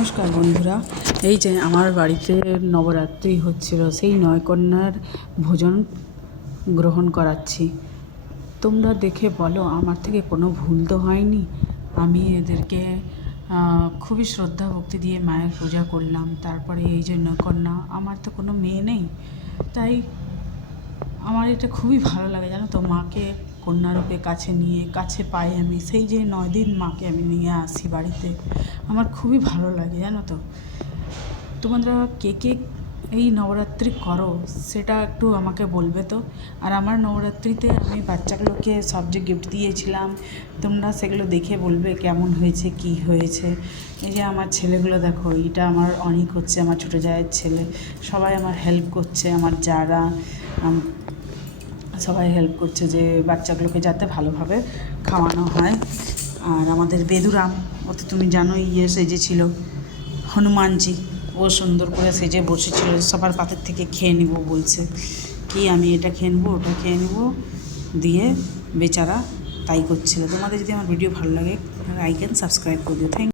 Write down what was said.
নমস্কার বন্ধুরা, এই যে আমার বাড়িতে নবরাত্রি হচ্ছিল, সেই 9 কন্যার ভোজন গ্রহণ করাচ্ছি। তোমরা দেখে বলো আমার থেকে কোনো ভুল তো হয়নি। আমি এদেরকে খুবই শ্রদ্ধা ভক্তি দিয়ে মায়ের পূজা করলাম। তারপরে এই যে 9 কন্যা, আমার তো কোনো মেয়ে নেই, তাই আমার এটা খুবই ভালো লাগে জানো তো। মাকে কন্যারূপে কাছে পাই আমি, সেই যে 9 দিন মাকে আমি নিয়ে আসি বাড়িতে, আমার খুবই ভালো লাগে জানো তো। তোমরা কে কে এই নবরাত্রি করো সেটা একটু আমাকে বলবে তো। আর আমার নবরাত্রিতে আমি বাচ্চাগুলোকে সব যে গিফট দিয়েছিলাম, তোমরা সেগুলো দেখে বলবে কেমন হয়েছে, কি হয়েছে। এই যে আমার ছেলেগুলো দেখো, এটা আমার অনেক হচ্ছে, আমার ছোটো জায়ের ছেলে, সবাই আমার হেল্প করছে, আমার যারা সবাই হেল্প করছে যে বাচ্চাগুলোকে যাতে ভালোভাবে খাওয়ানো হয়। আর আমাদের বেদুরাম, ও তো তুমি জানোই, সেজেছিল হনুমানজি, ও সুন্দর করে সেজে বসেছিল, সবার পাতের থেকে খেয়ে নিব বলছে, কি আমি এটা খেয়ে নেবো, ওটা খেয়ে নেবো দিয়ে বেচারা তাই করছিল। তোমাদের যদি আমার ভিডিও ভালো লাগে, লাইক অ্যান্ড সাবস্ক্রাইব করে দিও। থ্যাংক